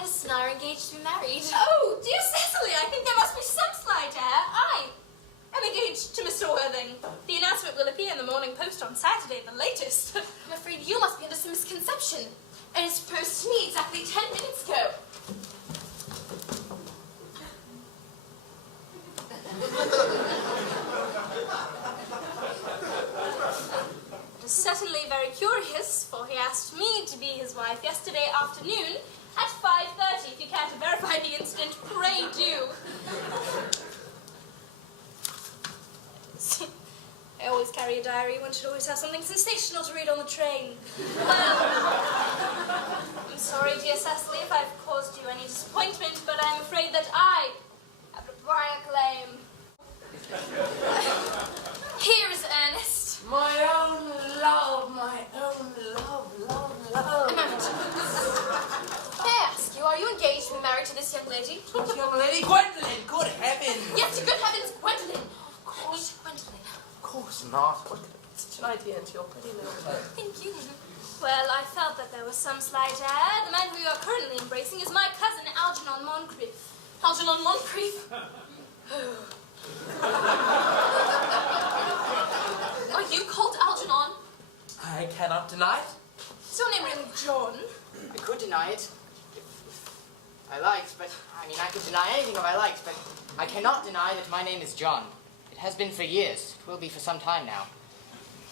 Ernest and I are engaged to be married. Oh, dear Cecily, I think there must be some slight error. I am engaged to Mr. Worthing. The announcement will appear in the Morning Post on Saturday, the latest. I'm afraid you must be under some misconception. Ernest proposed to me exactly 10 minutes ago. It is certainly very curious, for he asked me to be his wife yesterday afternoon at 5:30. If you care to verify the incident, pray do. I always carry a diary. One should always have something sensational to read on the train. Well, I'm sorry, dear Cecily, if I've caused you any disappointment, but I'm afraid that I have a prior claim. Here is Ernest. My own love, my own love. A moment. May I ask you, are you engaged to be married to this young lady? What young lady? Gwendolyn, good heavens! Yes, to good heavens, Gwendolyn. Of course, Gwendolyn. Of course not. What could put such an idea into your pretty little head? Thank you. Well, I felt that there was some slight error. The man who you are currently embracing is my cousin, Algernon Moncrief. Algernon Moncrief. Are you called Algernon? I cannot deny it. Is your name really John? I could deny it if I liked, but I could deny anything if I liked, but I cannot deny that my name is John. It has been for years. It will be for some time now.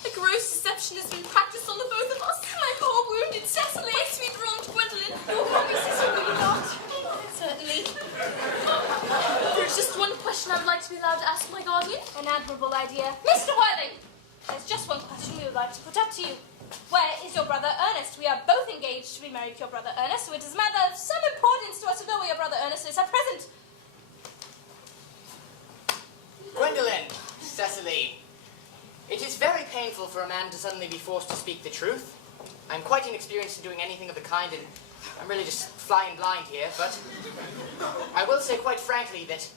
A gross deception has been practiced on the both of us. My poor wounded Cecily makes me drawn to Gwendolyn. Your promises will be not. Certainly. There's just one question I would like to be allowed to ask my guardian. An admirable idea. Mr. Worthing, there's just one question we would like to put up to you. Where is your brother Ernest? We are both engaged to be married to your brother Ernest, so it is a matter of some importance to us to know where your brother Ernest is at present. Gwendolyn, Cecily, it is very painful for a man to suddenly be forced to speak the truth. I'm quite inexperienced in doing anything of the kind, and I'm really just flying blind here, but I will say quite frankly that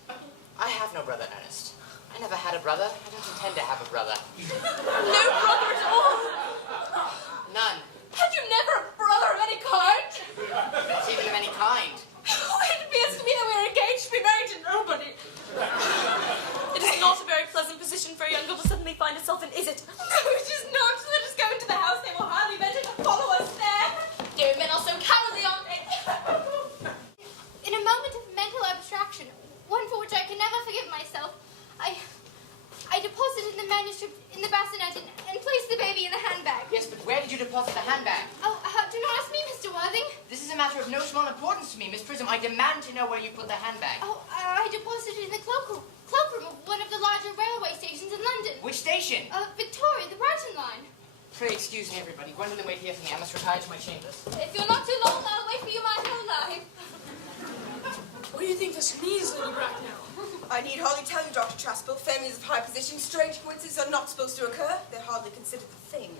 I have no brother Ernest. I never had a brother. I don't intend to have a brother. No brother at all. None. Had you never a brother of any kind? Not even of any kind. It appears to me that we are engaged to be married to nobody. It is not a very pleasant position for a young girl to suddenly find herself in, is it? No, it is not. Let us go into the house. They will hardly venture to follow us there. Dear men are so cowardly, aren't they? In a moment of mental abstraction, one for which I can never forgive myself, I deposited the manuscript in the bassinet and placed the baby in the handbag. Yes, but where did you deposit the handbag? Oh, do not ask me, Mr. Worthing. This is a matter of no small importance to me, Miss Prism. I demand to know where you put the handbag. Oh, I deposited it in the cloakroom of one of the larger railway stations in London. Which station? Victoria, the Brighton line. Pray excuse me, everybody. Gwendolyn, wait here for me. I must retire to my chambers. If you're not too long, I'll wait for you my whole life. What do you think this means, Lady Bracknell? I need hardly tell you, Dr. Traspel, families of high position, strange coincidences are not supposed to occur. They're hardly considered a thing.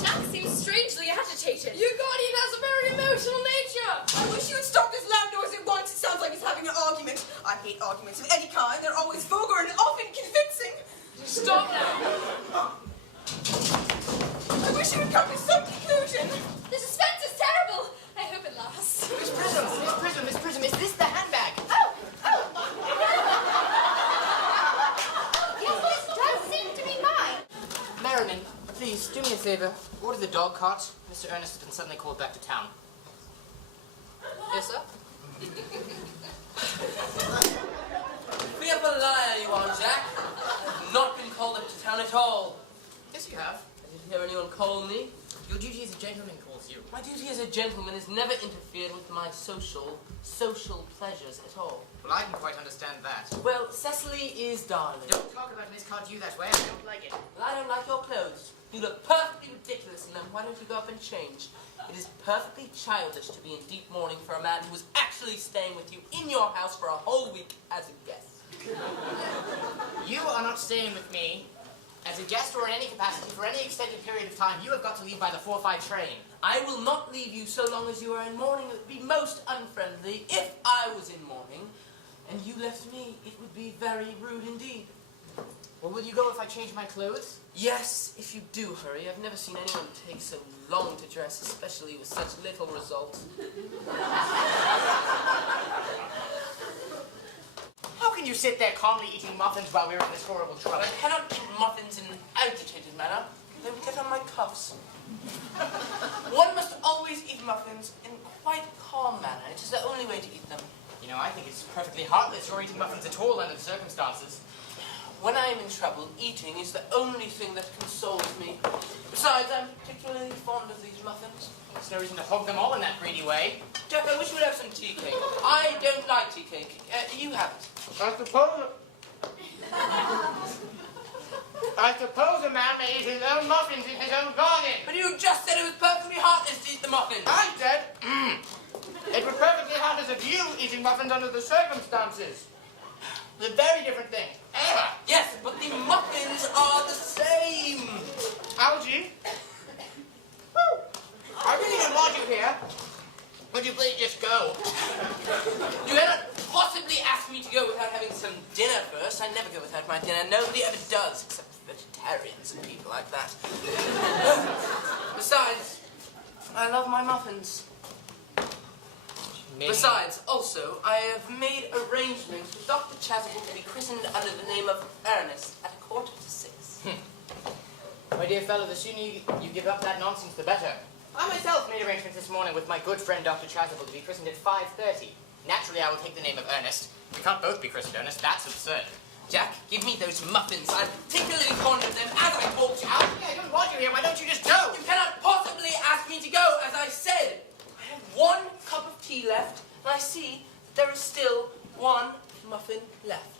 Jack seems strangely agitated. Your guardian has a very emotional nature. I wish you would stop this loud noise at once. It sounds like he's having an argument. I hate arguments of any kind. They're always vulgar and often convincing. Stop now. I wish you would come to some conclusion. The suspense is terrible. I hope it lasts. Miss Prism, is this the handbag? Yes, this does seem to be mine. Merriman, please, do me a favor. Order the dog cart. Mr. Ernest has been suddenly called back to town. Yes, sir? Be up a liar, you are, Jack. I've not been called up to town at all. Yes, you have. I didn't hear anyone call me. Your duty as a gentleman calls you. My duty as a gentleman has never interfered with my social pleasures at all. Well, I can quite understand that. Well, Cecily is darling. Don't talk about Miss Cardew that way. I don't like it. Well, I don't like your clothes. You look perfectly ridiculous in them. Why don't you go up and change? It is perfectly childish to be in deep mourning for a man who is actually staying with you in your house for a whole week as a guest. You are not staying with me as a guest or in any capacity for any extended period of time. You have got to leave by the 4:05 train. I will not leave you so long as you are in mourning. It would be most unfriendly if I was in mourning and you left me. It would be very rude indeed. Well, will you go if I change my clothes? Yes, if you do hurry. I've never seen anyone take so long to dress, especially with such little result. How can you sit there calmly eating muffins while we're in this horrible trouble? I cannot eat muffins in an agitated manner. They would get on my cuffs. One must always eat muffins in quite calm manner. It is the only way to eat them. You know, I think it's perfectly heartless for eating muffins at all under the circumstances. When I am in trouble, eating is the only thing that consoles me. Besides, I'm particularly fond of these muffins. There's no reason to hog them all in that greedy way. Jack, I wish we'd have some tea cake. I don't like tea cake. You have it. I suppose a man may eat his own muffins in his own garden. But you just said it was perfectly heartless to eat the muffins. I said, it was perfectly heartless of you eating muffins under the circumstances. It's a very different thing. Yes, but the muffins are the same. Algie? Woo. I really don't want you here. Would you please just go? You cannot possibly ask me to go without having some dinner first. I never go without my dinner. Nobody ever does, except vegetarians and people like that. Besides, I love my muffins. Besides, also, I have made arrangements with Dr. Chasuble to be christened under the name of Earnest at 5:45. My dear fellow, the sooner you give up that nonsense, the better. I myself made arrangements this morning with my good friend Dr. Chasuble to be christened at 5:30. Naturally, I will take the name of Earnest. We can't both be christened Earnest. That's absurd. Jack, give me those muffins. I'm particularly fond of them as I talk to you. Algie, I don't want you here. Why don't you just go? You cannot possibly ask me to go, as I said. I have 1 cup of tea left, and I see that there is still 1 muffin left.